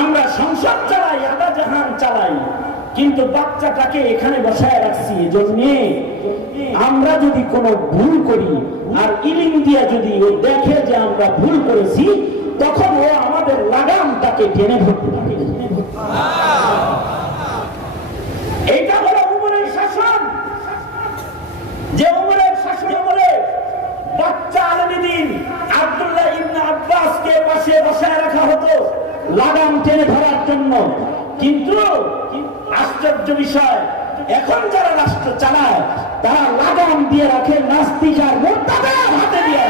আমরা সংসার চালাই, আদা জাহান চালাই, কিন্তু বাচ্চাটাকে এখানে বসায় রাখছি এজন্যে আমরা যদি কোনো ভুল করি, আর ইলিম দিয়া যদি ও দেখে যে আমরা ভুল করেছি, তখন ও আমাদের লাগামটাকে টেনে ধরতে পারে এটা হলো উমরের শাসন যে উমরের শাসন বলে বাচ্চা আলমীদিন আব্দুল্লাহ ইবনে আব্বাসকে পাশে বসায় রাখা হতো লাগাম টেনে ধরার জন্য। কিন্তু আশ্চর্য বিষয়, এখন যারা রাষ্ট্র চালায়, তারা লাগাম দিয়ে রাখে নাস্তিক আর মোর্তাদের হাতে দিয়ে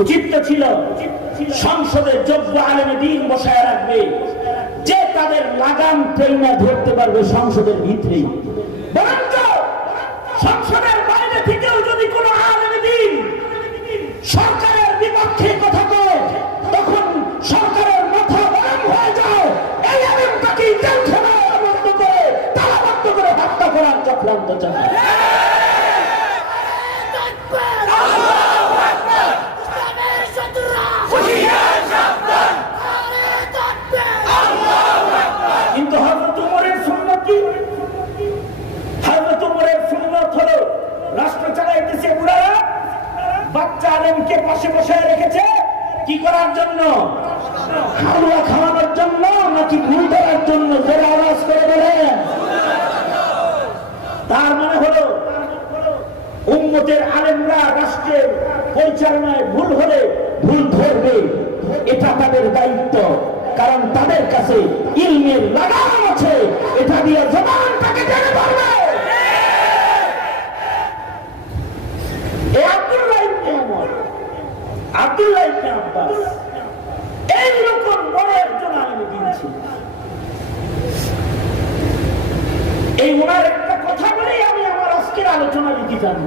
উচিত ছিল সংসদে যোগ্য আলেমে দিন বসায় রাখবে। যে তাদের লাগাম ট্রেনে ধরতে পারবে সংসদের ভিতরেই। বরঞ্চ সংসদের বাইরে থেকেও যদি কোনো আলেমে দিন সরকারের বিপক্ষে কথা কয় তখন সরকারের মাথা গরম হয়ে যায় এই আলেমটাকে জেলখানায় বন্ধ করে তালাবদ্ধ করে হত্যা করার চালায় কিন্তু হযরত উমরের সুন্নাত কি? হযরত উমরের সুন্নাত হলো রাষ্ট্র চালাইতেছে বুড়ারা, বাচ্চা আলেমকে পাশে বসায় রেখেছে। কি করার জন্য? খাওয়ানোর জন্য নাকি ভুল ধরার জন্য? জোরে আওয়াজ করে বলেন তার মানে হলো উম্মতের আলেমরা রাষ্ট্রের পরিচালনায় ভুল হলে ভুল ধরবে। এটা তাদের দায়িত্ব, কারণ তাদের কাছে ইলমের লাগাম আছে। এটা দিয়ে ওনার একটা কথা বলেই আমি আমার আজকের আলোচনা লিখি জানব।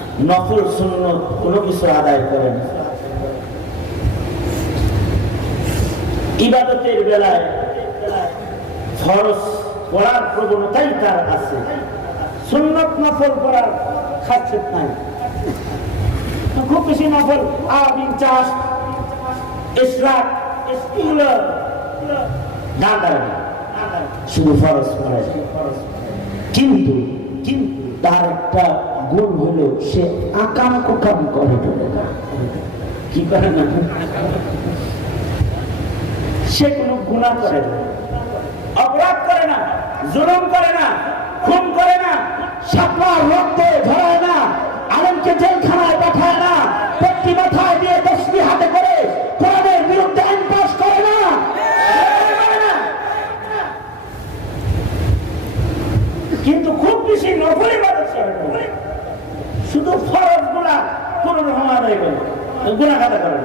নফল শূন্য কোনো কিছু আদায় করে না। ইবাদতের বেলায় খরচ করার প্রবণতাই তার আছে। সুন্নত নফল করার খাচ্ছেন নাই। খুব বেশি নফল আবিন চাষ, ইসরাক এগুলো না করে শুধু ফরজ কিন্তু কিন্তু তার একটা গুণ হলো, সে আকাম কুকাম করে তোলে না। কি করে না? সে কোনো গুণা করে না। অপরাধ করে না, জুলুম করে না, খুন করে না সাপলা রক্তে ধরায় না, আলমকে জেলখানায় পাঠায় না ব্যক্তি মাথায় দিয়ে দশটি হাতে করে কোরআনের বিরুদ্ধে আইন পাশ করে না করে না। কিন্তু খুব বেশি নফল ইবাদত করে না। শুধু ফরজগুলা কোন রকম আদায় করে গুণা খাতা করে না।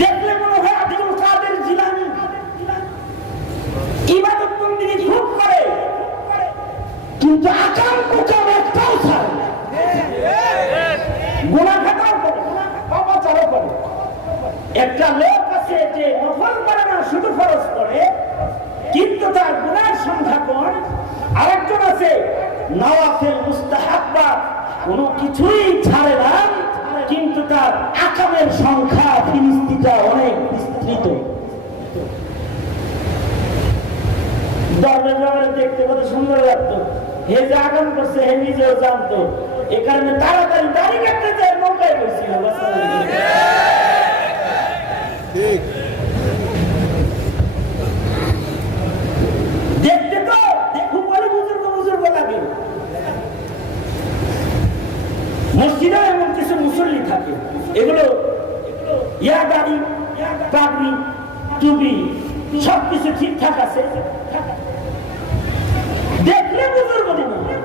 দেখলে মনে হয় আব্দুল কাদের জিলানি। করে। কিন্তু আকাম কুকাম একটাও ছাড়ে করে একটা লোক আছে যে নফল করে শুধু ফরজ করে, কিন্তু তার গুনার সংখ্যা কম। আরেকজন আছে নওয়াফিল মুস্তাহাব্বা কোনো কিছুই ছাড়ে না, কিন্তু তার আকামের সংখ্যা ফিরিস্তিটা অনেক বিস্তৃত। দরবেশ বাবার দেখতে কত সুন্দর লাগতো। হে যে আগাম করছে, হে নিজেও জানতো। এ কারণে তাড়াতাড়ি দাড়ি কাটতে যায় নৌকায় বসে মুসল্লি থাকে এগুলো ইয়া দাড়ি পাগড়ি টুপি, সবকিছু ঠিকঠাক আছে। দেখলে মনে হয়।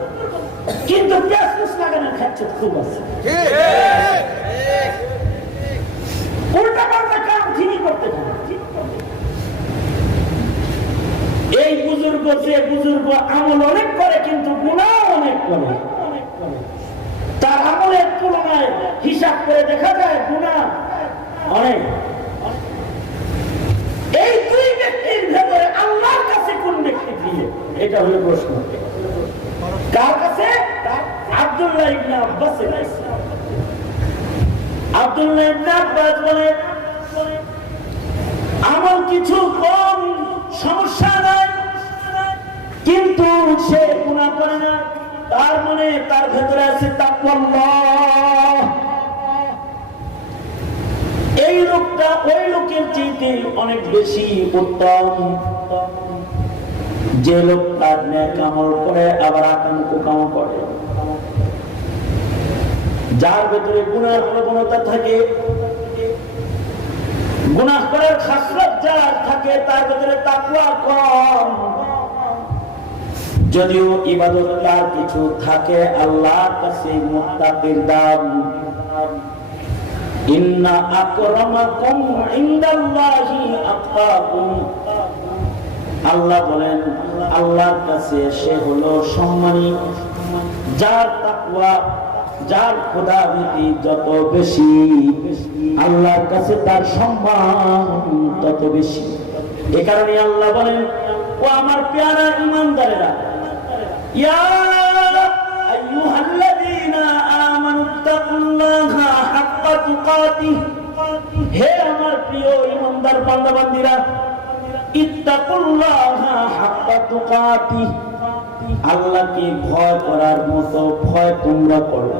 কিন্তু প্যাসপুস লাগানোর খাচ্ছে খুব আছে। উল্টা পাল্টা কাম ঠিকই করতে থাকে এই বুজুর্গ, যে বুজুর্গ আমল অনেক করে, কিন্তু গুণাও অনেক করে। তার আমলের তুলনায় হিসাব করে দেখা যায় গুণা অনেক। এই দুই ব্যক্তির ভেতরে আল্লাহর কাছে কোন ব্যক্তি প্রিয়? এটা হলো প্রশ্ন। কার কাছে? আব্দুল্লাহ ইবনে আব্বাসের কাছে। আব্দুল্লাহ ইবনে আব্বাস বলে, আমল কিছু কম, সমস্যা নাই, কিন্তু সে গুণা করে না। তার মনে তার ভেতরে আছে তাকওয়াল্লাহ। এই লোকটা ওই লোকের চাইতে অনেক বেশি উত্তম। যে লোক তার ন্যাক আমল করে, আবার আকাঙ্ক কাম করে। যার ভেতরে গুণার প্রবণতা থাকে, গুনাহ করার খাসরত যার থাকে, তার ভেতরে তাকওয়া কম। যদিও ইবাদত তার কিছু থাকে, আল্লাহর কাছে মুত্তাকির দাম। ইন্না আকরামাকুম ইনদাল্লাহি আতকাকুম আল্লাহ বলেন, আল্লাহর কাছে সে হলো সম্মানী। যার তাকওয়া, যার খোদা ভীতি যত বেশি, আল্লাহর কাছে তার সম্মান তত বেশি। এ কারণে আল্লাহ বলেন, ও আমার পেয়ারা ইমানদারেরা ইয়া آمنوا اتقوا الله حق تقاته হে আমার প্রিয় ইমানদার বান্দাবান্দিরা, ইত্তাকুল্লাহ হাক্কা তুকাতি আল্লাহকে ভয় করার মতো ভয় তোমরা করো।